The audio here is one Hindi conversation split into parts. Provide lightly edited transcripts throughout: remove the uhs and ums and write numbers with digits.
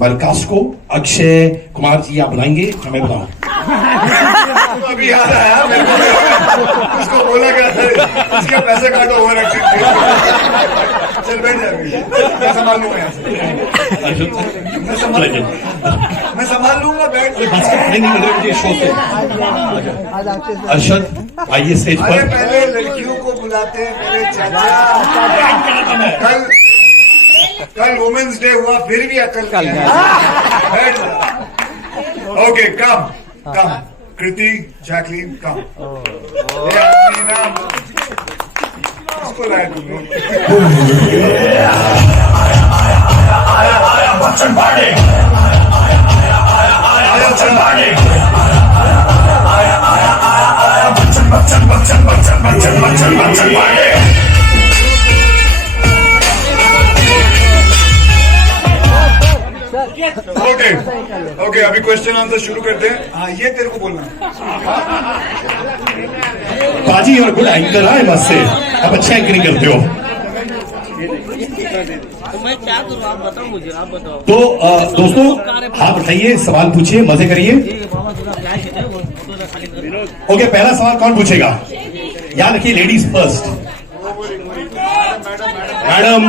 पर कास्ट को अक्षय कुमार जी आप बुलाएंगे हमें बताओ। अभी याद आया मेरे को, उसको बोला गया था इसके पैसे काटो ओवर एक्टिंग। चल बैठ जाएगी, मैं संभाल लूंगा यहाँ से, मैं संभाल लूंगा, बैठ। नहीं शो से अर्शद आइए स्टेज अरे पर। पहले लड़कियों को बुलाते हैं मेरे चाचा। कल वुमेन्स डे हुआ फिर भी अकल बैठ जा। ओके कम कम कृति जैकलीन कम। ये आदमी ना इसको लाया तुम लोग। Bachchan party Bachchan Bachchan Bachchan Bachchan Bachchan Bachchan party. Okay okay अभी क्वेश्चन आंसर शुरू करते हैं। हाँ ये तेरे को बोलना है। बाजी और गुड एंकर आए बस से अब अच्छा एंकरिंग करते हो। तो मैं क्या करूँ आप बताओ मुझे, आप बताओ। तो दोस्तों आप उठाइए सवाल पूछिए मजे करिए। ओके पहला सवाल कौन पूछेगा? याद रखिए लेडीज फर्स्ट। मैडम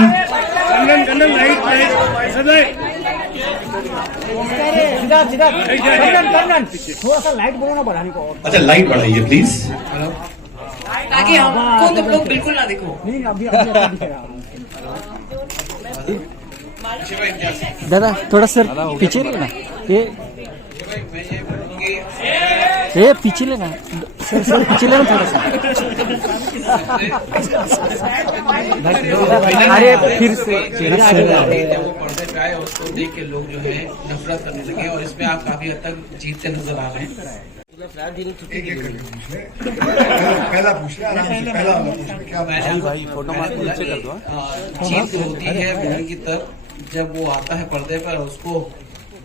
थोड़ा सा लाइट बोलो ना बढ़ाने को। अच्छा लाइट बढ़ाइए प्लीज। ताकि हमको तुम लोग बिल्कुल ना देखो। नहीं अभी दादा थोड़ा सर पीछे लेना, ये पीछे लेना सर पीछे लेना थोड़ा सा। अरे फिर से वो पर्दे पे आए उसको देख के लोग जो है नफरत करने लगे और इसमें आप काफी हद तक जीतते नजर आ रहे हैं। एक एक करके पूछ ले। पहला पूछ ले आराम से, पहला वाला पूछ ले। क्या भाई फोटो मार नीचे कर दो। जीत होती है विलन की तरफ जब वो आता है पर्दे पर, उसको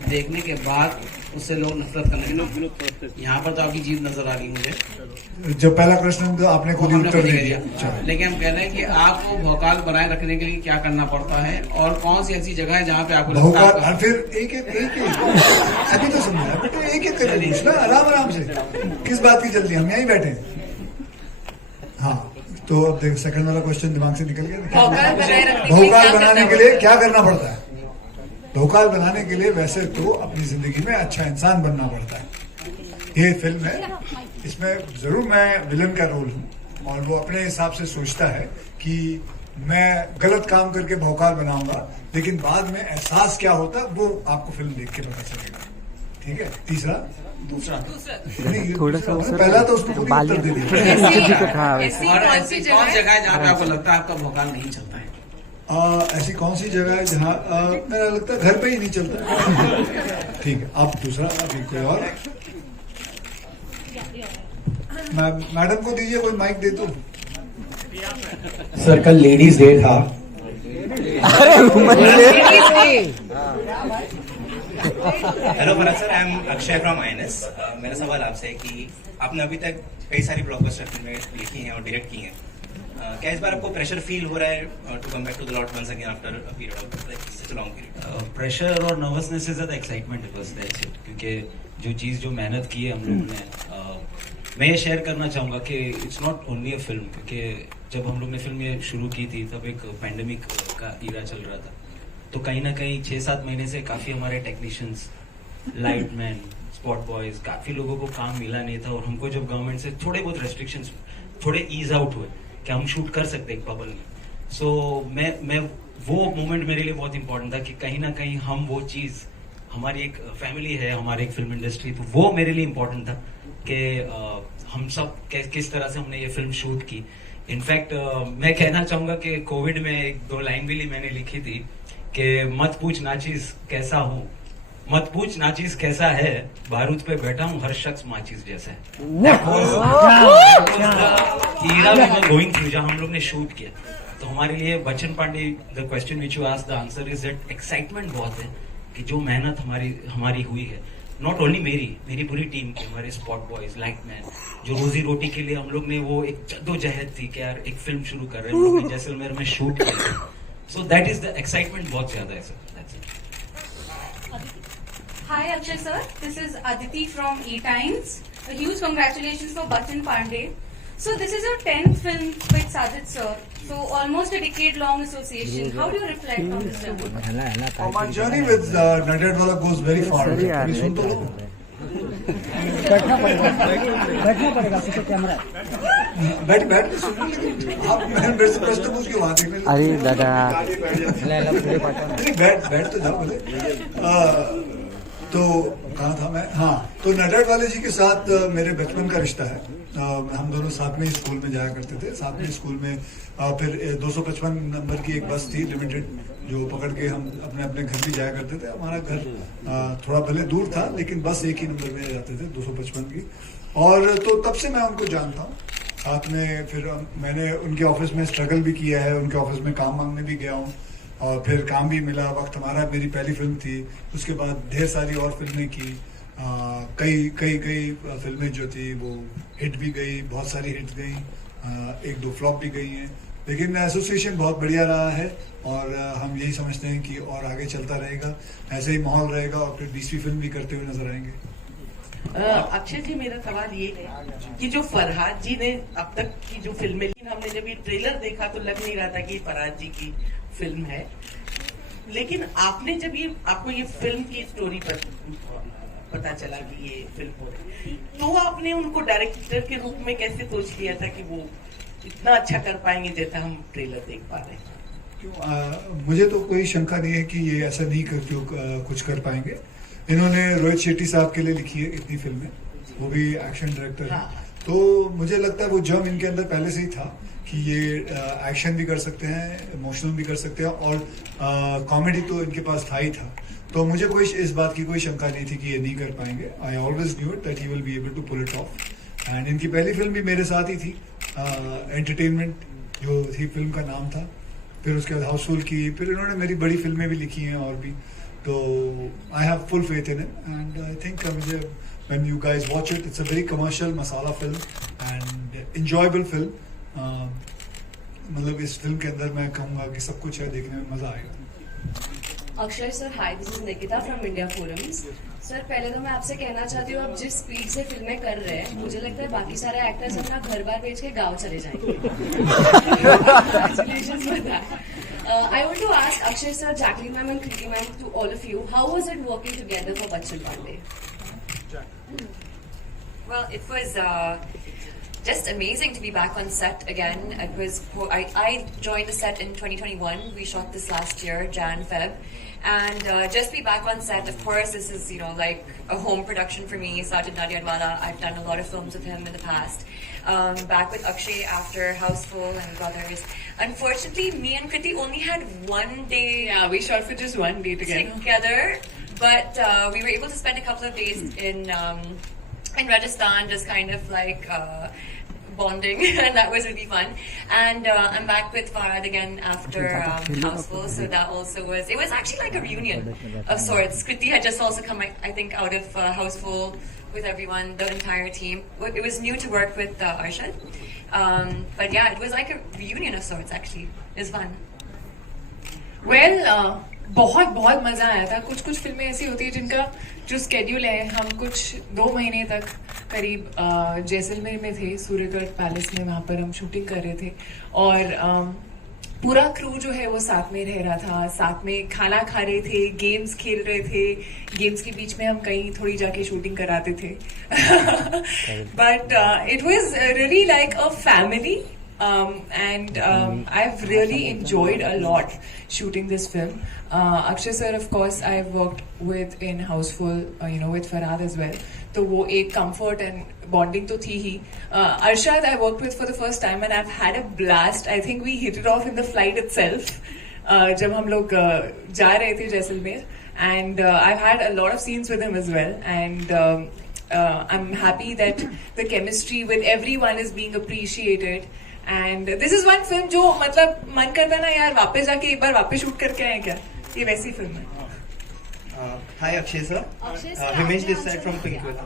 देखने के बाद उससे लोग नफरत करने लगे। यहाँ पर तो आपकी जीत नजर आ रही मुझे। जो पहला प्रश्न तो आपने खुद ही उत्तर दे दिया। लेकिन हम कह रहे हैं कि आपको भौकाल बनाए रखने के लिए क्या करना पड़ता है और कौन सी ऐसी जगह है जहाँ पे आपको लगता भौकाल है और फिर एक एक अभी तो समझा बेटे, एक एक करके पूछना आराम आराम से। किस बात की जल्दी, हम यहीं बैठे हैं। हाँ तो अब देख सेकंड वाला क्वेश्चन दिमाग से निकल गया। भौकाल बनाने के लिए क्या करना पड़ता है? भौकाल बनाने के लिए वैसे तो अपनी जिंदगी में अच्छा इंसान बनना पड़ता है। ये फिल्म है, इसमें जरूर मैं विलन का रोल हूँ और वो अपने हिसाब से सोचता है कि मैं गलत काम करके भौकाल बनाऊंगा, लेकिन बाद में एहसास क्या होता वो आपको फिल्म देख के पता चलेगा। ठीक है। दूसरा थोड़ा सा पहला तो उसको पूरी उत्तर दे दिया। और ऐसी कौन जगह है जहाँ पे आपको लगता है आपका भौकाल नहीं चलता है? ऐसी कौन सी जगह है जहाँ मेरा लगता है घर पे ही नहीं चलता। ठीक है आप दूसरा अभी कोई और मैडम को दीजिए कोई माइक दे दो। सर कल लेडीज डे था। Hello Bharat sir, I am Akshay from INS. मेरा सवाल आपसे है कि आपने अभी तक कई सारी ब्लॉकबस्टर फिल्में लिखी हैं और डायरेक्ट की हैं। क्या इस बार आपको प्रेशर फील हो रहा है to come back to the lot once again after a period of such a long period? Pressure और नर्वसनेस से ज्यादा एक्साइटमेंट है बस, दैट्स इट। क्योंकि जो चीज़ जो मेहनत की है हम लोगों ने, मैं ये शेयर करना चाहूँगा कि it's not only a film. क्योंकि जब हम लोग ने फिल्म ये शुरू की थी तब एक पैंडेमिक का ईरा चल रहा था, तो कहीं ना कहीं 6-7 महीने से काफ़ी हमारे टेक्नीशियंस, लाइटमैन, स्पॉट बॉयज, काफ़ी लोगों को काम मिला नहीं था। और हमको जब गवर्नमेंट से थोड़े बहुत रेस्ट्रिक्शंस थोड़े ईज आउट हुए कि हम शूट कर सकते एक बबल में, सो मैं वो मोमेंट मेरे लिए बहुत इंपॉर्टेंट था कि कहीं ना कहीं हम वो चीज़, हमारी एक फैमिली है, हमारी एक फिल्म इंडस्ट्री, तो वो मेरे लिए इंपॉर्टेंट था कि हम सब किस तरह से हमने ये फिल्म शूट की। इनफैक्ट मैं कहना चाहूँगा कि कोविड में 1-2 लाइन भी मैंने लिखी थी कि मत पूछ नाचीज कैसा हूँ, मत पूछ नाचीज कैसा है, बारूद पे बैठा हूँ हर शख्स माचीज जैसा है। गोइंग थ्रू जहाँ हम लोग ने शूट किया, तो हमारे लिए Bachchan Pandey, the question which you asked, the answer is that excitement बहुत है कि जो मेहनत हमारी हुई है, नॉट ओनली मेरी पूरी टीम की, हमारे स्पॉट बॉयज, लाइटमैन, जो रोजी रोटी के लिए हम लोग ने वो एक जद्दोजहद थी कि यार एक फिल्म शुरू कर रहे हैं, हम लोग ने जैसलमेर में शूट किया। So that is the excitement बहुत ज्यादा है sir. Hi Akshay sir, this is Aditi from E-Times. A huge congratulations for Bachchan Pandey. So this is your 10th film with Sajid sir. So almost a decade-long association. How do you reflect on this film? My journey with Nadeedwala goes very far. अभी सुन तो लो। बैठ के सुनो, लेकिन आप मेरे से प्रश्न पूछ के वहाँ देखने लगे। अरे दादा नहीं, बैठ तो जाओ बोले। तो कहाँ था मैं? हाँ, तो नडेडवाले जी के साथ मेरे बचपन का रिश्ता है। हम दोनों साथ में ही स्कूल में जाया करते थे, साथ में स्कूल में। फिर 255 नंबर की एक बस थी लिमिटेड, जो पकड़ के हम अपने अपने घर भी जाया करते थे। हमारा घर थोड़ा भले दूर था, लेकिन बस एक ही नंबर में जाते थे, 255 की। और तो तब से मैं उनको जानता हूँ। साथ में फिर मैंने उनके ऑफिस में स्ट्रगल भी किया है, उनके ऑफिस में काम मांगने भी गया हूँ, और फिर काम भी मिला। वक्त हमारा मेरी पहली फिल्म थी, उसके बाद ढेर सारी और फिल्में की। कई फिल्में जो थी वो हिट भी गई, बहुत सारी हिट गई, 1-2 फ्लॉप भी गई हैं। लेकिन एसोसिएशन बहुत बढ़िया रहा है, और हम यही समझते हैं कि और आगे चलता रहेगा, ऐसे ही माहौल रहेगा, और फिर 20वीं फिल्म भी करते हुए नजर आएंगे। अक्षय जी, मेरा सवाल ये है कि जो फरहाद जी ने अब तक की जो फिल्में, हमने जब ये ट्रेलर देखा तो लग नहीं रहा था कि फरहाद जी की फिल्म है, लेकिन आपने जब आपको ये फिल्म की स्टोरी पर पता चला कि ये फिल्म हो रही है, तो आपने उनको डायरेक्टर के रूप में कैसे सोच लिया था कि वो इतना अच्छा कर पाएंगे जैसा हम ट्रेलर देख पा रहे हैं? मुझे तो कोई शंका नहीं है कि ये ऐसा नहीं कुछ कर पाएंगे। इन्होंने रोहित शेट्टी साहब के लिए लिखी है इतनी फिल्में, वो भी एक्शन डायरेक्टर है। तो मुझे लगता है वो जम इनके अंदर पहले से ही था कि ये एक्शन भी कर सकते हैं, इमोशनल भी कर सकते हैं, और कॉमेडी तो इनके पास था ही था। तो मुझे कोई इस बात की कोई शंका नहीं थी कि ये नहीं कर पाएंगे। I always knew it that he will be able to pull it off. And इनकी पहली फिल्म भी मेरे साथ ही थी, एंटरटेनमेंट जो थी फिल्म का नाम था। फिर उसके बाद हाउसफुल की, फिर इन्होंने मेरी बड़ी फिल्में भी लिखी हैं और भी। तो I have full faith in it, and I think मुझे when you guys watch it, it's a very commercial masala film and enjoyable film. मतलब इस फिल्म के अंदर मैं कहूँगा कि सब कुछ है, देखने में मजा आएगा। Akshay sir, hi, this is Nikita from India forums. Sir, पहले तो मैं आपसे कहना चाहती हूँ, आप जिस स्पीड से फिल्में कर रहे हैं, मुझे लगता है बाकी सारे एक्टर्स अपना घर बार बेच के गाँव चले जाएंगे। Congratulations for that. I want to ask Akshay sir, Jacqueline ma'am and Kriti ma'am, to all of you, how was it working together for Bachchan Pandey? Well, it was just amazing to be back on set again. It was I joined the set in 2021. We shot this last year, Jan, Feb, and just be back on set. Of course, this is like a home production for me. Sajid Nadeedwala. I've done a lot of films with him in the past. Back with Akshay after Houseful and Brothers. Unfortunately, me and Kriti only had one day. Yeah, we shot for just one day together. But we were able to spend a couple of days in Rajasthan, just kind of like bonding, and that was really fun. And I'm back with Farhad again after Houseful, so that also was, it was actually like a reunion of sorts. Kriti had just also come, I think, out of Houseful with everyone, the entire team. It was new to work with Arshad, but yeah, it was like a reunion of sorts. Actually, it was fun. Well, बहुत मजा आया था। कुछ फिल्में ऐसी होती है जिनका जो स्केड्यूल है, हम कुछ 2 महीने तक करीब जैसलमेर में थे, सूर्यगढ़ पैलेस में, वहां पर हम शूटिंग कर रहे थे, और पूरा क्रू जो है वो साथ में रह रहा था, साथ में खाना खा रहे थे, गेम्स खेल रहे थे, गेम्स के बीच में हम कहीं थोड़ी जाके शूटिंग कराते थे। But it was really like a family. And I've really enjoyed a lot shooting this film. Akshay sir, of course, I've worked with in Houseful, with Farhad as well. तो वो एक comfort and bonding तो थी ही. Arshad I worked with for the first time and I've had a blast. I think we hit it off in the flight itself. जब हम लोग जा रहे थे Jaisalmer, and I've had a lot of scenes with him as well. And I'm happy that the chemistry with everyone is being appreciated. And this is one film जो मतलब मन करता ना यार वापस जाके एक बार वापस शूट करके आए क्या, ये वैसी फिल्म है। Hi Akshay sir. Himesh this side from Pinkvilla.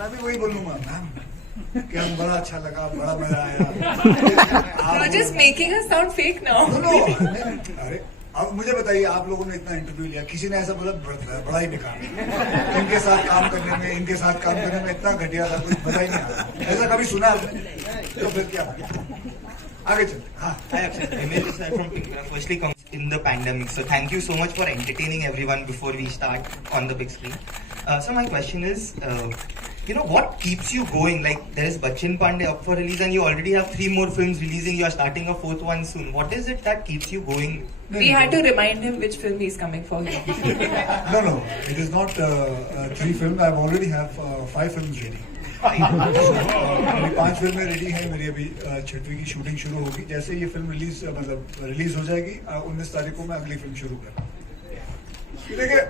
मैं भी वही बोलूँगा मैम, कि हम बड़ा अच्छा लगा, बड़ा मजा आया। You're just making us sound fake now. No, अरे अब मुझे बताइए, आप लोगों ने इतना इंटरव्यू लिया, किसी ने ऐसा बोला बड़ा ही बेकार है, इनके साथ काम करने में इतना घटिया था, कुछ मजा ही नहीं आता, ऐसा कभी सुना आपने? तो फिर क्या आगे चलते। हाँ, Firstly, comes in the pandemic. So thank you so much for entertaining everyone before we start on the big screen. So my question is, what keeps you going? Like there is Bachchan Pandey up for release, and you already have 3 more films releasing. You are starting a 4th one soon. What is it that keeps you going? We had to remind him which film he's coming for. No, it is not 3 films. I already have 5 films ready. मेरी 5 फिल्में रेडी हैं, मेरी अभी 6वीं की शूटिंग शुरू होगी। जैसे ये फिल्म रिलीज हो जाएगी 19 तारीख को मैं अगली फिल्म शुरू कर रहा हूँ। देखिए,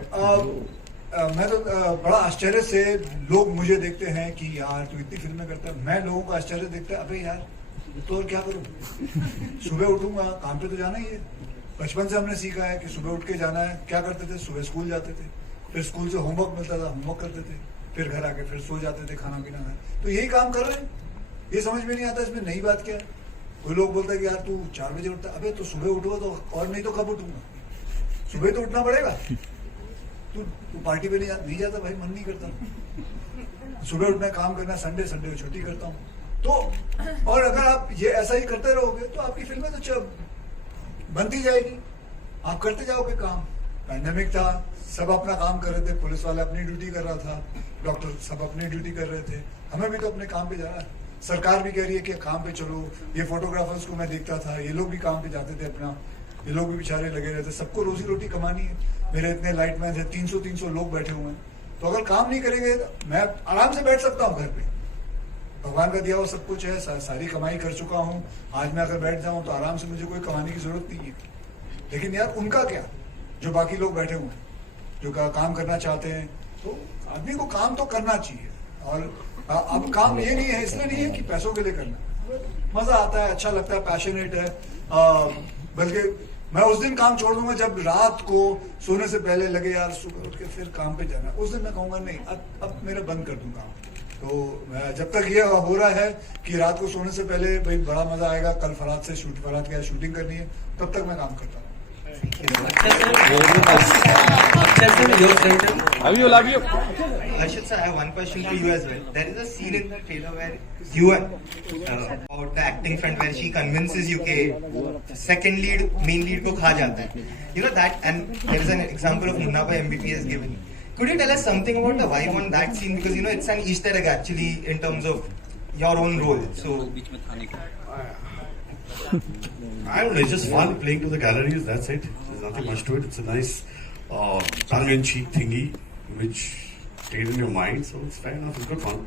मैं तो बड़ा आश्चर्य से लोग मुझे देखते हैं कि यार तू इतनी फिल्में करता है। मैं लोगों को आश्चर्य देखता है, अबे यार तो और क्या करूँ, सुबह उठूंगा, काम पे तो जाना ही है। बचपन से हमने सीखा है कि सुबह उठ के जाना है। क्या करते थे, सुबह स्कूल जाते थे, फिर स्कूल से होमवर्क मिलता था, होमवर्क करते थे, फिर घर आके फिर सो जाते थे, खाना पीना है। तो यही काम कर रहे हैं। ये समझ में नहीं आता इसमें नई बात क्या है। कोई लोग बोलता है कि यार तू 4 बजे उठता, अबे तो सुबह उठूंगा तो, और नहीं तो कब उठूंगा, सुबह तो उठना पड़ेगा। तू पार्टी पे नहीं जाता भाई, मन नहीं करता। सुबह उठना, काम करना, संडे को छुट्टी करता हूँ। तो और अगर आप ये ऐसा ही करते रहोगे तो आपकी फिल्में तो बनती जाएगी, आप करते जाओगे काम। पैंडेमिक था, सब अपना काम कर रहे थे, पुलिस वाले अपनी ड्यूटी कर रहा था, डॉक्टर सब अपनी ड्यूटी कर रहे थे, हमें भी तो अपने काम पे जाना है। सरकार भी कह रही है कि काम पे चलो। ये फोटोग्राफर्स को मैं देखता था, ये लोग भी काम पे जाते थे अपना, ये लोग भी बेचारे लगे रहते। सबको रोजी रोटी कमानी है। मेरे इतने लाइटमैन है, 300 लोग बैठे हुए हैं। तो अगर काम नहीं करेंगे तो मैं आराम से बैठ सकता हूँ घर पे। भगवान का दिया हुआ सब कुछ है, सारी कमाई कर चुका हूँ। आज मैं अगर बैठ जाऊँ तो आराम से, मुझे कोई कमाने की जरूरत नहीं है। लेकिन यार उनका क्या, जो बाकी लोग बैठे हुए हैं, जो काम करना चाहते हैं, तो आदमी को काम तो करना चाहिए। और अब काम ये नहीं है, इसलिए नहीं है कि पैसों के लिए करना। मजा आता है, अच्छा लगता है, पैशनेट है। बल्कि मैं उस दिन काम छोड़ दूंगा जब रात को सोने से पहले लगे यार सुबह उठ के फिर काम पे जाना। उस दिन मैं कहूंगा नहीं, अब मेरा बंद कर दूं काम। तो जब तक ये हो रहा है कि रात को सोने से पहले भाई बड़ा मजा आएगा, कल फरात के शूटिंग करनी है, तब तक मैं काम करता हूँ। Arshad sir, I have one question for you as well. There is a scene in the trailer where you about the acting front where she convinces you कि second lead main lead को खा जाता है. You know that, and there is an example of Munna Bhai MBBS given. Could you tell us something about the vibe on that scene, because it's an Easter egg actually in terms of your own role. So I don't know, it's just fun playing to the galleries, that's it. There's nothing much to it. It's a nice tongue-in-cheek thingy which stayed in your mind, so it's fair enough, it's good fun.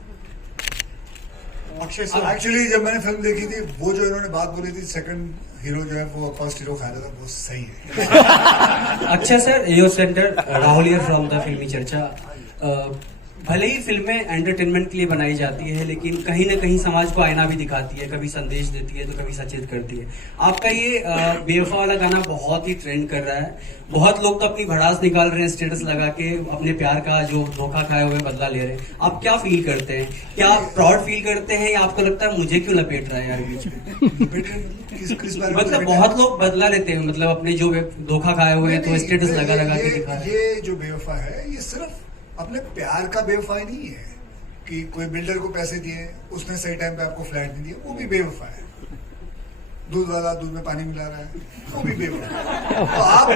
Akshay sir, actually जब मैंने फिल्म देखी थी, वो जो इन्होंने बात बोली थी, सेकंड हीरो जो है वो फर्स्ट हीरो खा रहा था, वो सही है। Akshay sir, AO centre, Rahul here from the फिल्मी चर्चा। भले ही फिल्में एंटरटेनमेंट के लिए बनाई जाती है, लेकिन कहीं ना कहीं समाज को आईना भी दिखाती है, कभी संदेश देती है तो कभी सचेत करती है। आपका ये बेवफा वाला गाना बहुत ही ट्रेंड कर रहा है। बहुत लोग तो अपनी भड़ास निकाल रहे हैं, स्टेटस लगा के अपने प्यार का जो धोखा खाए हुए बदला ले रहे हैं। आप क्या फील करते हैं? क्या आप प्राउड फील करते हैं, या आपको लगता है मुझे क्यों लपेट रहा है यार बीच में? मतलब बहुत लोग बदला लेते हैं, मतलब अपने जो धोखा खाए हुए हैं तो स्टेटस लगा के दिखा रहे हैं। ये जो बेवफा है, ये सिर्फ अपने प्यार का बेवफा नहीं है कि कोई बिल्डर को पैसे दिए, उसने सही टाइम पे आपको फ्लैट नहीं दिया, वो भी बेवफा है। दूध वाला दूध में पानी मिला रहा है, वो भी बेवफा है। तो आप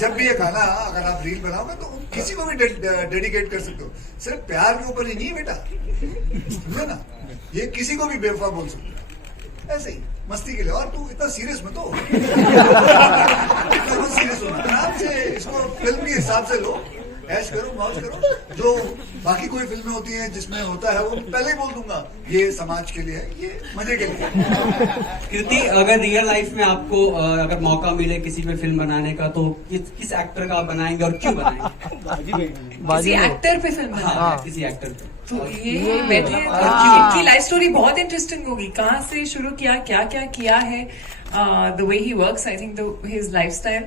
जब भी ये गाना अगर आप रील बनाओगे तो किसी को भी डेडिकेट कर सकते हो। सिर्फ प्यार के ऊपर ही नहीं बेटा, समझे ना? ये किसी को भी बेवफा बोल सकते हो, ऐसे ही मस्ती के लिए। और तू इतना सीरियस मत हो, इतना सीरियस होना, आराम से इसको फिल्म के हिसाब से लो, ऐश करो, मौज करो। जो बाकी कोई फिल्में होती हैं जिसमें होता है, वो पहले ही बोल दूंगा ये समाज के लिए है, ये मजे के लिए। कृति, अगर रियल लाइफ में आपको अगर मौका मिले किसी पे फिल्म बनाने का, तो किस एक्टर का आप बनाएंगे और क्यों बनाएंगे? किसी एक्टर पे फिल्म बनाएंगे? किसी एक्टर पे। तो ये बैठे इनकी लाइफ स्टोरी बहुत इंटरेस्टिंग होगी। कहाँ से शुरू किया, क्या क्या किया है, the way he works, I think his life style,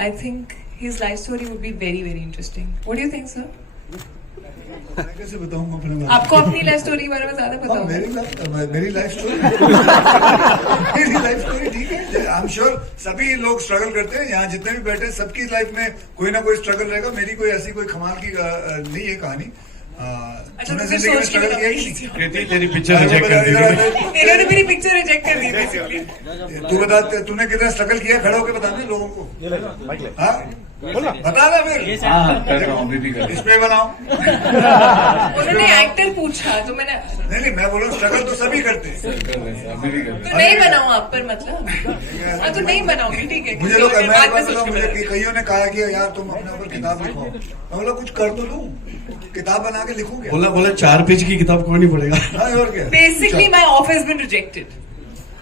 I think his life story would be very, very interesting. What do you think, sir? मैं कैसे बताऊंगा अपने बारे में? आपको अपनी लाइफ स्टोरी के बारे में ज्यादा पता हाँ, होगा। मेरी लाइफ स्टोरी मेरी लाइफ स्टोरी ठीक है। आई एम श्योर सभी लोग स्ट्रगल करते हैं, यहाँ जितने भी बैठे हैं, सबकी लाइफ में कोई ना कोई स्ट्रगल रहेगा। मेरी कोई ऐसी कोई कमाल की नहीं है कहानी। अच्छा, तूने तो फिर जिंदगी में सोच के स्ट्रगल बताओ। किया ही नहीं। कृति तेरी पिक्चर रिजेक्ट कर दी थी। इन्होंने मेरी पिक्चर रिजेक्ट कर दी बेसिकली। तू बता, तूने कितना स्ट्रगल किया, खड़ा होकर बताना लोगों को। हाँ? बता ना फिर। कर रहा हूँ, अभी भी कर रहा हूँ। इस पे बनाओ। उन्होंने एक्टर पूछा तो मैंने नहीं, मैं बोल रहा हूँ स्ट्रगल तो सभी करते हैं। अभी भी कर रहा हूँ। तो नहीं बनाऊं आप पर मतलब। हाँ तो नहीं बनाऊंगी, ठीक है। मुझे लोग क्योंकि बाद में सोच के मुझे बताऊंगी। कईयों ने कहा कि यार तुम अपने ऊपर किताब लिखो। मैं बोला कुछ कर तो लूं, किताब बना के लिखूं क्या? बोला 4 पेज की किताब कौन नहीं पड़ेगा। हाँ, और क्या? Basically, my offer has been rejected.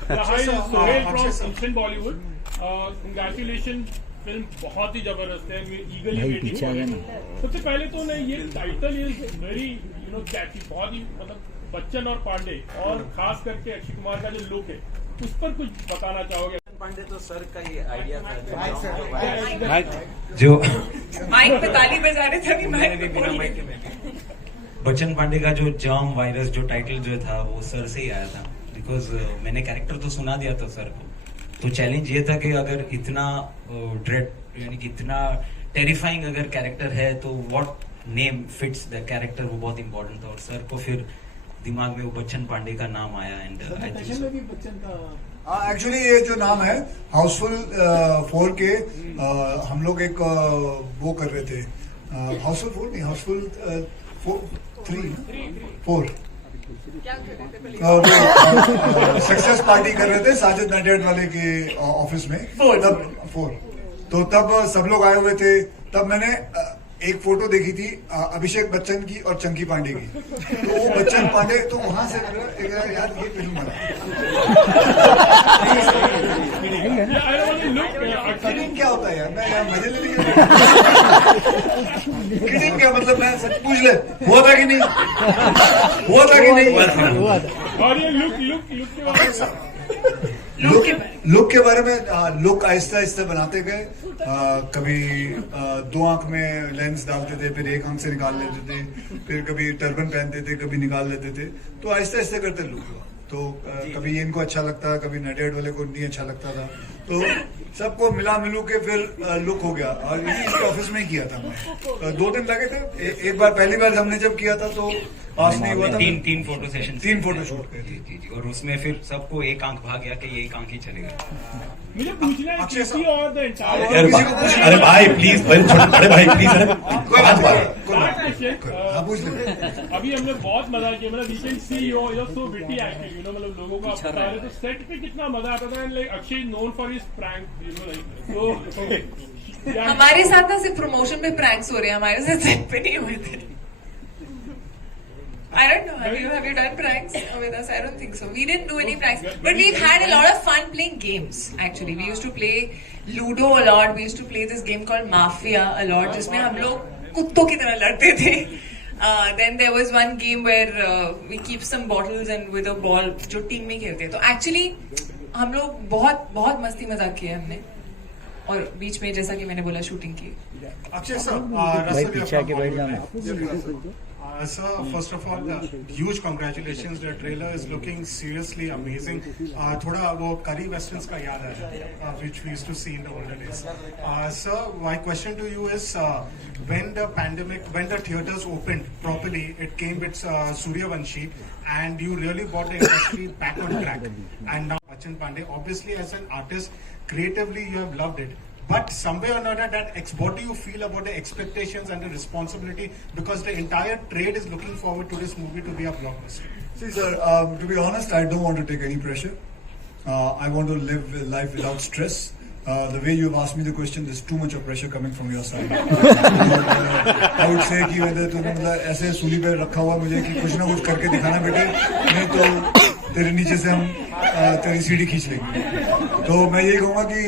Hi, Sohail from Instant Bollywood. Congratulations, film बहुत ही जबरदस्त है। ईगरली वेटिंग। सबसे पहले तो ना ये टाइटल इज वेरी कैची, बहुत ही मतलब बच्चन और पांडे, और खास करके अक्षय कुमार का जो लुक है उस पर कुछ बताना चाहोगे? पांडे तो सर का ये आइडिया था जो माइक पे ताली बजा रहे थे अभी माइक पे। बच्चन पांडे का जो जर्म वायरस जो टाइटल जो था वो सर से ही आया था, बिकॉज मैंने कैरेक्टर तो सुना दिया था सर को। तो चैलेंज ये था कि अगर इतना ड्रेड यानी कि इतना टेरिफाइंग अगर कैरेक्टर है तो what name fits the character, वो बहुत इंपॉर्टेंट था। और सर को फिर दिमाग में वो बच्चन पांडे का नाम आया एंड आई थिंक एक्चुअली ये जो नाम है हाउसफुल 4 के हम लोग एक वो कर रहे थे। हाउसफुल 4 नहीं, हाउसफुल 4 सक्सेस पार्टी कर रहे थे साजिद नडियाड वाले के ऑफिस में। तब 4 तो तब सब लोग आए हुए थे। तब मैंने एक फोटो देखी थी अभिषेक बच्चन की और चंकी पांडे की। तो वो बच्चन पांडे, तो वहां से यार ये फिल्म बना। किडिंग क्या होता है यार? मैं यार मजे ले लिया। किडिंग क्या मतलब? मैं सच पूछ ले, हुआ था कि नहीं? हुआ था कि नहीं? और ये लुक के बारे में लुक आहिस्ता आहिस्ता बनाते गए। कभी 2 आंख में लेंस डालते थे, फिर 1 आंख से निकाल लेते थे, फिर कभी टर्बन पहनते थे, कभी निकाल लेते थे। तो आहिस्ता आहिस्ता करते लुक। तो कभी इनको अच्छा लगता, कभी नडियाड वाले को नहीं अच्छा लगता था। तो सबको मिला मिलू के फिर लुक हो गया। और यही इसके ऑफिस में ही किया था मैं। 2 दिन लगे थे। एक बार पहली बार हमने जब किया था तो पास नहीं हुआ था। 3 फोटो सेशन, 3 फोटो शूट किए थे। जी। और उसमें फिर सबको 1 आंख भाग गया कि ये 1 आंख ही चलेगा। मुझे पूछना है किसी और द अरे भाई प्लीज, बड़े भाई प्लीज। पूछ ले। अभी हमने बहुत मजा किया, मतलब we can see you are so witty acting, मतलब लोगों को आप बता रहे तो सेट पे कितना मजा आता था। Like Akshay known for his prank, तो हमारे साथ ना सिर्फ प्रमोशन पे प्रैंक्स हो रहे हैं, हमारे साथ सेट पे नहीं हुए थे। I don't know. Have you done pranks with us? I don't think so. We didn't do any pranks, but we've had a lot of fun playing games. Actually, we used to play Ludo a lot. We used to play this game called Mafia a lot, जिसमें हम लोग कुत्तों की तरह लड़ते थे. Then there was one game where we keep some bottles and with a ball जो टीम में खेलते. तो actually हम लोग बहुत मस्ती मजाक किए हमने. और बीच में जैसा कि मैंने बोला शूटिंग की. अक्षय सर, भाई पीछे आके बैठ जाना। Sir, first of all, huge congratulations. The trailer is looking seriously amazing. थोड़ा वो curry westerns का याद आया, which we used to see in the older days. Sir, my question to you is, when the theaters opened properly, it came with Suryavanshi, and you really brought the industry back on track. And now Bachchan Pandey, obviously as an artist, creatively you have loved it. But somewhere or another, what do you feel about the expectations and the responsibility? Because the entire trade is looking forward to this movie to be a blockbuster. See, sir, to be honest, I don't want to take any pressure. I want to live life without stress. The way you've asked me the question, there's too much of pressure coming from your side. I would say कि वैसे तूने मतलब ऐसे सूली पे रखा हुआ मुझे कि कुछ ना कुछ करके दिखाना बेटे, नहीं तो तेरे नीचे से हम तेरी सीढ़ी खींच लेंगे। तो मैं यही कहूँगा कि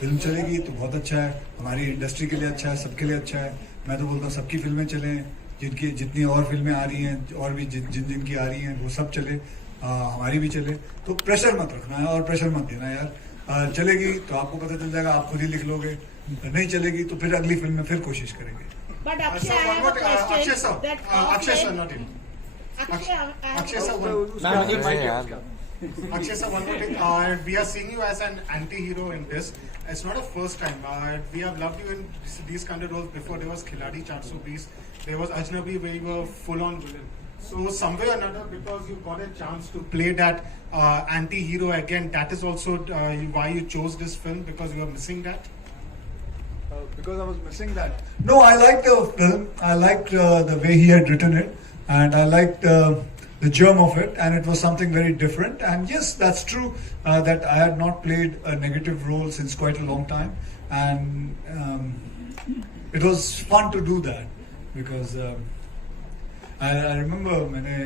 फिल्म चलेगी तो बहुत अच्छा है, हमारी इंडस्ट्री के लिए अच्छा है, सबके लिए अच्छा है। मैं तो बोलता हूँ सबकी फिल्में चलें, जितनी और फिल्में आ रही हैं और भी जिन की आ रही हैं वो सब चले, हमारी भी चले। तो प्रेशर मत रखना है और प्रेशर मत देना यार। चलेगी तो आपको पता चल जाएगा, आप खुद ही लिख लोगे। नहीं चलेगी तो फिर अगली फिल्म में फिर कोशिश करेंगे। But sir, Akshay, I one have more a thing. question. Akshay sir, That Akshay sir, offline- not him. Akshay, I have Akshay sir, Akshay sir, one more thing. We are seeing you as an anti-hero in this. It's not a first time. We have loved you in these kind of roles before. There was Khiladi 420. There was Ajnabi where you were full-on villain. So somewhere or another, because you got a chance to play that anti-hero again, that is also why you chose this film, because you were missing that. Because I was missing that. No, I liked the film. I liked the way he had written it, and I liked the germ of it, and it was something very different. And yes, that's true that I had not played a negative role since quite a long time, and it was fun to do that because I remember मैंने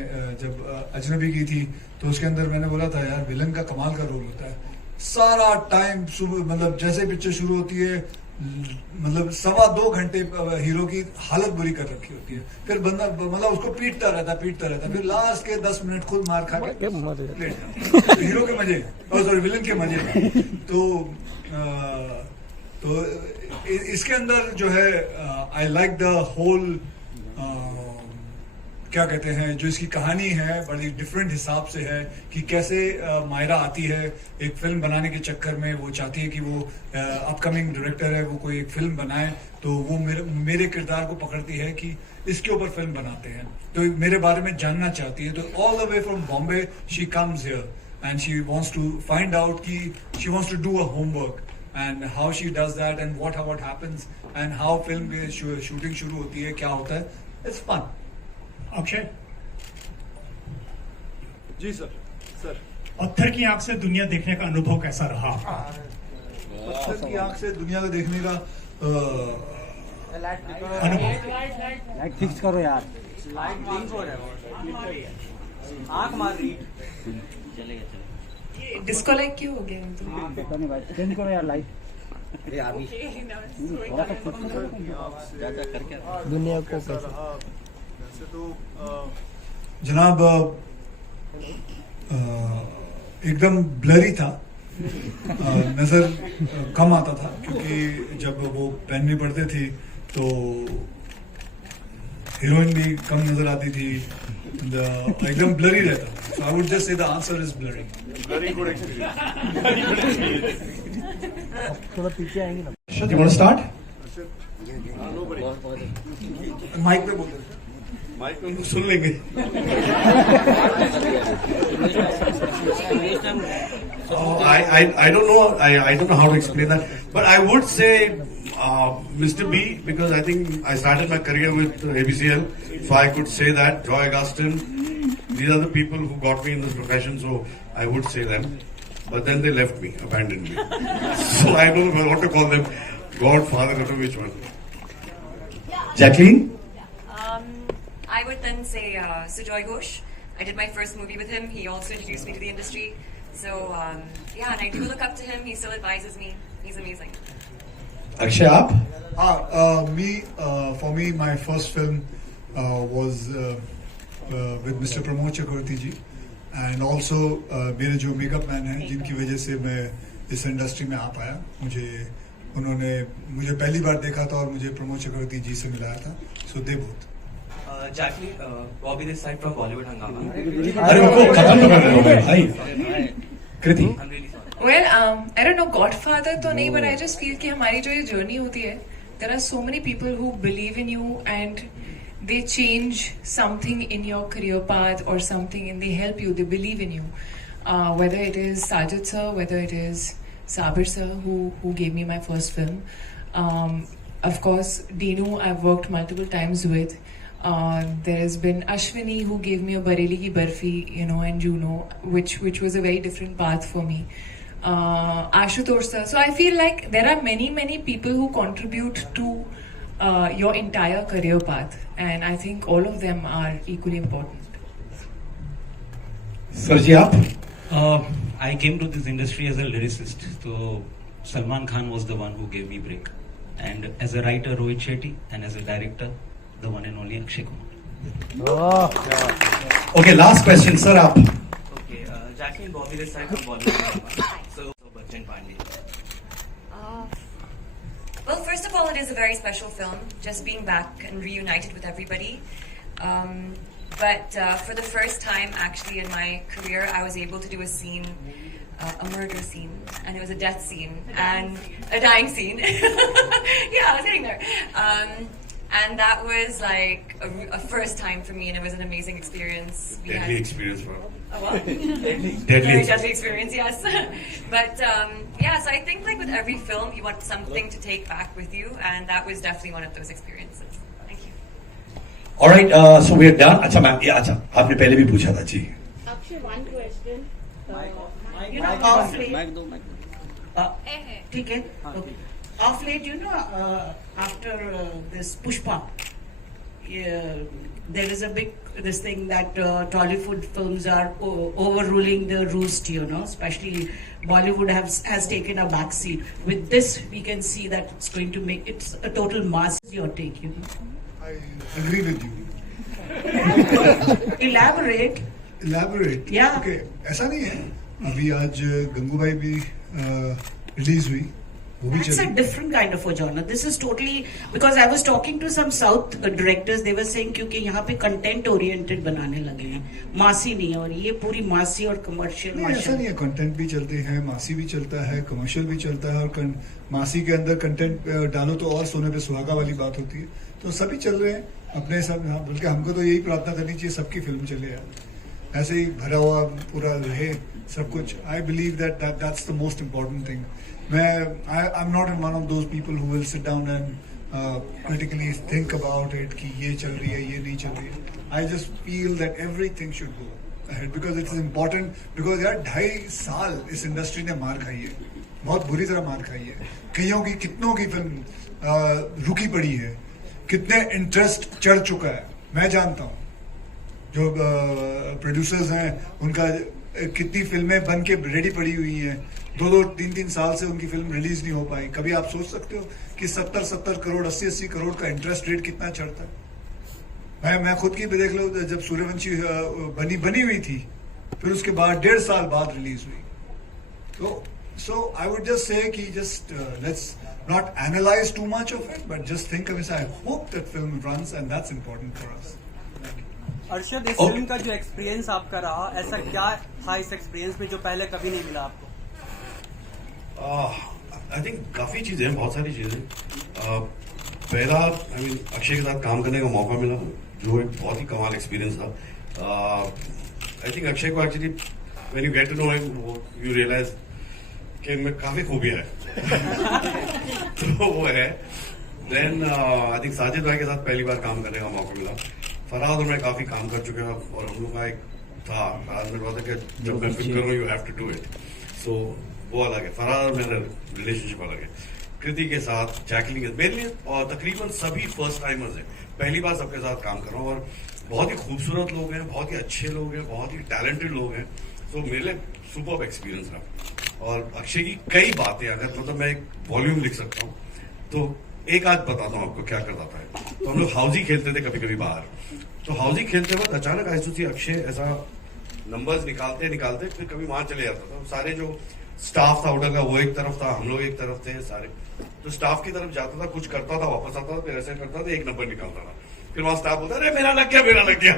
जब अजनबी की थी तो उसके अंदर मैंने बोला था यार विलन का कमाल का रोल होता है सारा टाइम सुबह मतलब जैसे पिक्चर शुरू होती है मतलब 2.25 घंटे हीरो की हालत बुरी कर रखी होती है फिर बंदा मतलब उसको पीटता रहता फिर लास्ट के 10 मिनट खुद मार खा के हीरो के मजे सॉरी विलन के मजे तो इसके अंदर जो है आई लाइक द होल क्या कहते हैं जो इसकी कहानी है बड़ी डिफरेंट हिसाब से है कि कैसे मायरा आती है एक फिल्म बनाने के चक्कर में वो चाहती है कि वो अपकमिंग डायरेक्टर है वो कोई एक फिल्म बनाए तो वो मेरे किरदार को पकड़ती है कि इसके ऊपर फिल्म बनाते हैं तो मेरे बारे में जानना चाहती है तो all the way from Bombay she comes here and she wants to find out कि she wants to do a homework and how she does that and what happens and how film shooting शुरू होती है क्या होता है it's fun Akshay ji sir पत्थर की आंख से दुनिया देखने का अनुभव कैसा रहा पत्थर की आंख से दुनिया को देखने का लाइट फिक्स करो यार आंख मार रही डिस्कनेक्ट क्यों हो गया पता नहीं भाई चेंज करो यार लाइट दुनिया को कैसे तो जनाब एकदम ब्लरी था नजर कम आता था क्योंकि जब वो पहननी पड़ते थी तो हीरोइन भी कम नजर आती थी एकदम ब्लरी रहता so I would just say the answer is blurry good experience थोड़ा पीछे आएंगे ना you want to start mic पे बोल माइक में सुन लेंगे I don't know. I don't know how to explain that. But I would say Mr. B, because I think I started my career with ABCL, so I could say that. Joy Augustine, these are the people who got me in this profession, so I would say them. But then they left me, abandoned me. So I don't know what to call them. God, Father, I don't know which one. Jacqueline? I would then say Sujoy Ghosh. I did my first movie with him. He also introduced me to the industry. So, yeah, and I do look up to him. He still advises me. He's amazing. Akshay, aap? For me, my first film was with Mr. Pramod Chakravarti ji. And also, मेरे जो मेकअप मैन हैं जिनकी वजह से मैं इस इंडस्ट्री में आ पाया उन्होंने मुझे पहली बार देखा था और मुझे प्रमोद चक्रवर्ती जी से मिलाया था so they both Jacqueline, Bobby this side from Bollywood Hangama. अरे उनको खत्म तो कर दो भाई कृति I'm really sorry. Well, I don't know, Godfather तो नहीं, but I just feel कि हमारी जो ये journey होती है, there are so many people who believe in you and they change something in your career path or something, and they help you. They believe in you. Whether it is Sajid sir, whether it is Sabir sir, who gave me my first film. Of course, Dinu I've worked multiple times with. There has been Ashwini who gave me a Bareli Ki Barfi, and Juno, which was a very different path for me. Ashutosh sir. So I feel like there are many people who contribute to your entire career path, and I think all of them are equally important. Sarji, aap? I came to this industry as a lyricist. So Salman Khan was the one who gave me break. And as a writer, Rohit Shetty, and as a director, the one and only Akshay Kumar. Okay, last question, sir. Aap? Okay, Jacqueline, Bobby this side from Bollywood Hangama. So, Bachchan Pandey. Well, first of all, it is a very special film, just being back and reunited with everybody. But for the first time, actually, in my career, I was able to do a scene, a murder scene, and it was a death scene and a dying scene. Yeah, I was getting there. And that was like a first time for me, and it was an amazing experience. Deadly experience for her. Oh, wow. Deadly. Very deadly experience, yes. But yeah, so I think like with every film, you want something to take back with you, and that was definitely one of those experiences. Thank you. All right, so we are done. अच्छा मैम, ये अच्छा आपने पहले भी पूछा था जी. Akshay, one question. You Mic know, off late. Mic दो. ठीक है. Okay. Off late, you know, after this Pushpa, there is a big this thing that Tollywood films are overruling the roost. You know, especially Bollywood has taken a back seat. With this, we can see that it's going to make it's a total mass. Your take, you know. I agree with you. Elaborate. Elaborate. Yeah. Okay, ऐसा नहीं है. अभी आज गंगूबाई भी रिलीज हुई. That's a different kind of a genre. This is totally because I was talking to some South directors. They were saying क्योंकि यहाँ पे content oriented बनाने लगे हैं, मासी नहीं है, और ये पूरी मासी और commercial. नहीं, ऐसा नहीं है. कंटेंट भी चलते हैं, मासी भी चलता है, कमर्शियल भी चलता है, और मासी के अंदर कंटेंट डालो तो और सोने पे सुहागा वाली बात होती है. तो सभी चल रहे हैं अपने सब. बल्कि हमको तो यही प्रार्थना करनी चाहिए सबकी फिल्म चले यार, ऐसे ही भरा हुआ पूरा रहे सब कुछ. I believe that's the most important thing. I am not in one of those people who will sit down and critically think about it कि ये चल रही है, ये नहीं चल रही है. I just feel that everything should go ahead because it is important. Because यार 2.5 साल इस इंडस्ट्री ने मार खाई है, बहुत बुरी तरह मार खाई है. कईयों की कितनों की फिल्म रुकी पड़ी है, कितने इंटरेस्ट चढ़ चुका है. मैं जानता हूँ जो प्रोड्यूसर्स हैं उनका कितनी फिल्में बन के रेडी पड़ी हुई हैं. 2-3 साल से उनकी फिल्म रिलीज नहीं हो पाई. कभी आप सोच सकते हो कि 70 करोड़ 80 करोड़ का इंटरेस्ट रेट कितना चढ़ता है. मैं खुद की भी देख लो, जब सूर्यवंशी बनी हुई थी, फिर उसके बाद 1.5 साल बाद रिलीज हुई. तो सो आई वुड जस्ट से कि just let's not analyse too much of it, but just think of it. I hope that film runs and that's important for us. Arshad, इस फिल्म का जो एक्सपीरियंस आपका रहा, ऐसा क्या था इस एक्सपीरियंस में जो पहले कभी नहीं मिला आपको? आई थिंक काफ़ी चीज़ें हैं, बहुत सारी चीज़ें. पहला आई मीन अक्षय के साथ काम करने का मौका मिला, जो एक बहुत ही कमाल एक्सपीरियंस था. आई थिंक अक्षय को actually when you get to know him you realise कि इनमें काफ़ी खूबियाँ है. तो वो है. देन आई थिंक साजिद भाई के साथ पहली बार काम करने का मौका मिला. फरहाद और मैं काफ़ी काम कर चुके हैं, और हम लोग का एक था, फरहाद ने कहा था कि जब मैं फिल्म करूँ you have to do it. So वो अलग है, फरहाद और मेरा रिलेशनशिप अलग है. कृति के साथ, जैकलिन के, मेरे लिए और तकरीबन सभी फर्स्ट टाइमर्स हैं. पहली बार सबके साथ काम कर रहा हूँ, और बहुत ही खूबसूरत लोग हैं, बहुत ही अच्छे लोग हैं, बहुत ही टैलेंटेड लोग हैं. तो मेरे लिए सुपर्ब एक्सपीरियंस रहा. और अक्षय की कई बातें, अगर मतलब मैं एक वॉल्यूम लिख सकता हूँ तो एक आध बताता हूँ आपको क्या करता था. तो हम लोग हाउजी खेलते थे कभी कभी बाहर. तो हाउजी खेलते वक्त अचानक ऐसी थी अक्षय ऐसा नंबर्स निकालते फिर कभी वहां चले जाता था. सारे जो स्टाफ था होटल का वो एक तरफ था, हम लोग एक तरफ थे सारे. तो स्टाफ की तरफ जाता था, कुछ करता था, वापस आता था, फिर ऐसे करता था, एक नंबर निकालता था. फिर वहां स्टाफ बोलता अरे मेरा लग गया.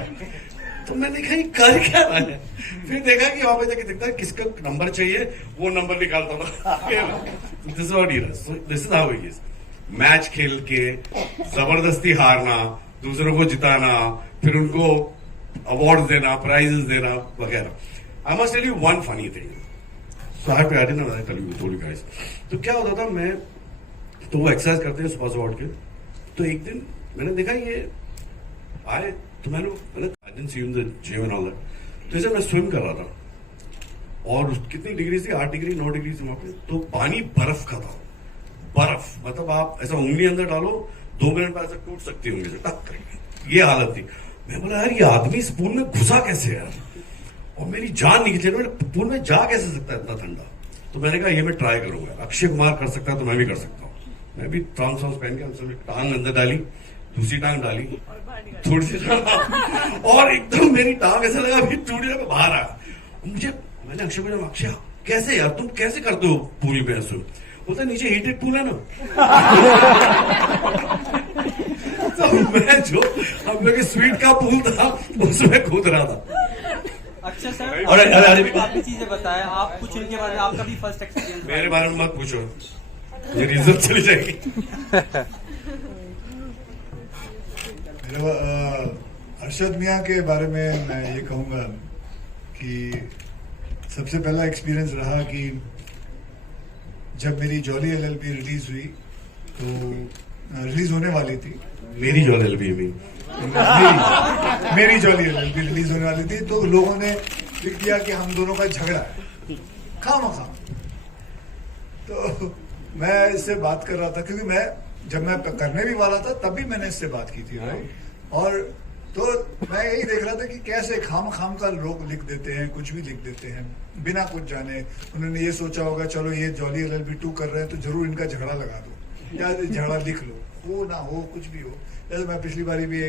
तो मैंने कहा ये कर क्या रहा है. फिर देखा कि वहां पे जाके देखता किसका नंबर चाहिए, वो नंबर निकालता था. This is how it is. Match खेल के जबरदस्ती हारना, दूसरों को जिताना, फिर उनको अवार्ड देना, प्राइजेस देना वगैरह. I must tell you one funny thing. So I told you guys. तो क्या होता था, मैं तो वो एक्सरसाइज करते हैं सुबह से उठ के. तो एक दिन मैंने देखा ये आए, तो मैंने I didn't see in the gym and all that. तो जैसे मैं स्विम कर रहा था, और कितनी डिग्री थी, 8 डिग्री 9 डिग्री थी वहां पे. तो पानी बर्फ का था. बर्फ मतलब आप ऐसा उंगली अंदर डालो, 2 मिनट में ऐसा टूट सकती होंगे से टक करके. ये हालत थी. मैं बोला यार ये आदमी इस पूल में घुसा कैसे यार, और मेरी जान निकली. पूल में जा कैसे सकता है इतना ठंडा. तो मैंने कहा ये मैं ट्राई करूंगा. अक्षय कुमार कर सकता है तो मैं भी कर सकता हूँ. मैं भी ट्रांस पहन के टांग अंदर डाली, दूसरी टांग डाली, थोड़ी सी और एकदम मेरी टांग ऐसा लगा अभी टूट गया, बाहर आया. मैंने अक्षय को अक्षय कैसे यार तुम कैसे करते हो पूल में ऐसे. बोलता नीचे हीटेड पूल है ना। तो मैं जो हम लोग स्वीट का पूल था उसमें कूद रहा था। अक्षय सर, और अरे काफी चीजें बताएं आप, कुछ इनके बारे में आपका भी फर्स्ट एक्सपीरियंस। मेरे बारे में मत पूछो, मेरी इज्जत चली जाएगी। अरशद मियाँ के बारे में मैं ये कहूँगा कि सबसे पहला एक्सपीरियंस रहा कि जब मेरी जॉली LLB रिलीज हुई, तो रिलीज होने वाली थी, मेरी जो LLB भी मेरी जॉली LLB रिलीज होने वाली थी, तो लोगों ने लिख दिया कि हम दोनों का झगड़ा है, खामखा। तो मैं इससे बात कर रहा था क्योंकि जब मैं करने भी वाला था तब भी मैंने इससे बात की थी, और तो मैं यही देख रहा था कि कैसे खाम का लोग लिख देते हैं, कुछ भी लिख देते हैं बिना कुछ जाने। उन्होंने ये सोचा होगा चलो ये जॉली LLB 2 कर रहे हैं तो जरूर इनका झगड़ा लगा दो या झगड़ा लिख लो, हो ना हो कुछ भी हो। जैसे मैं पिछली बारी भी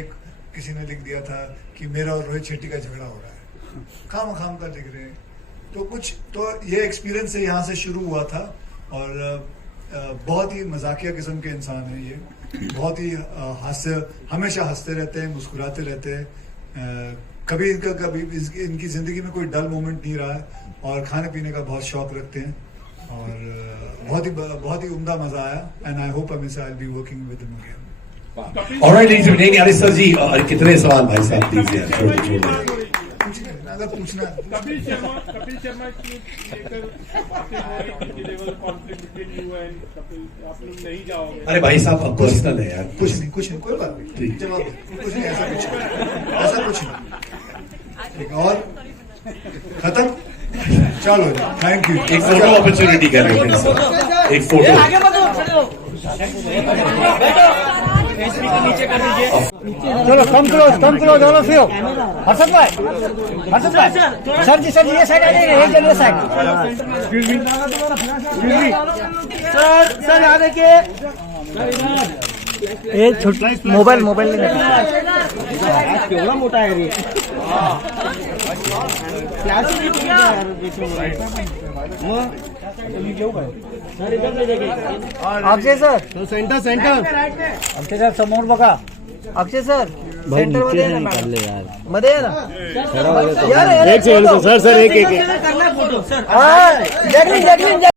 किसी ने लिख दिया था कि मेरा और रोहित शेट्टी का झगड़ा हो रहा है, खाम का लिख रहे हैं। तो कुछ तो ये एक्सपीरियंस से यहाँ से शुरू हुआ था, और बहुत ही मजाकिया किस्म के इंसान है ये, बहुत ही हमेशा हंसते रहते हैं, मुस्कुराते रहते हैं। कभी इनकी जिंदगी में कोई डल मोमेंट नहीं रहा है, और खाने पीने का बहुत शौक रखते हैं, और बहुत ही उम्दा मजा आया। And I hope I will be working with him again. Alright ladies and gentleman, अरे सर जी कितने सवाल भाई साहब प्लीज यार, छोड़ो अगर पूछना कपिल शर्मा की लेकर बातें हो रही थी कि there was a conflict between you and Kapil, आप लोग नहीं जाओगे। अरे भाई साहब अब पर्सनल है यार। कुछ नहीं कोई बात नहीं, जवाब कुछ नहीं, ऐसा कुछ नहीं। और खत्म, चलो थैंक यू। एक फोटो अपॉर्चुनिटी कर रहे हैं, एक फोटो चलो कम क्लोज दोनों से हो। हर्षद भाई सर जी ये साइड आ जाइए, एक जन ये साइड। सर यहाँ देखिए, ये छोटा मोबाइल केवढा मोठा आहे रे। अक्षय सर अक्षय सर समोर बघा, अक्षय सर सेंटर मध्ये आहे ना, मध्ये आहे ना यार, एक सर एक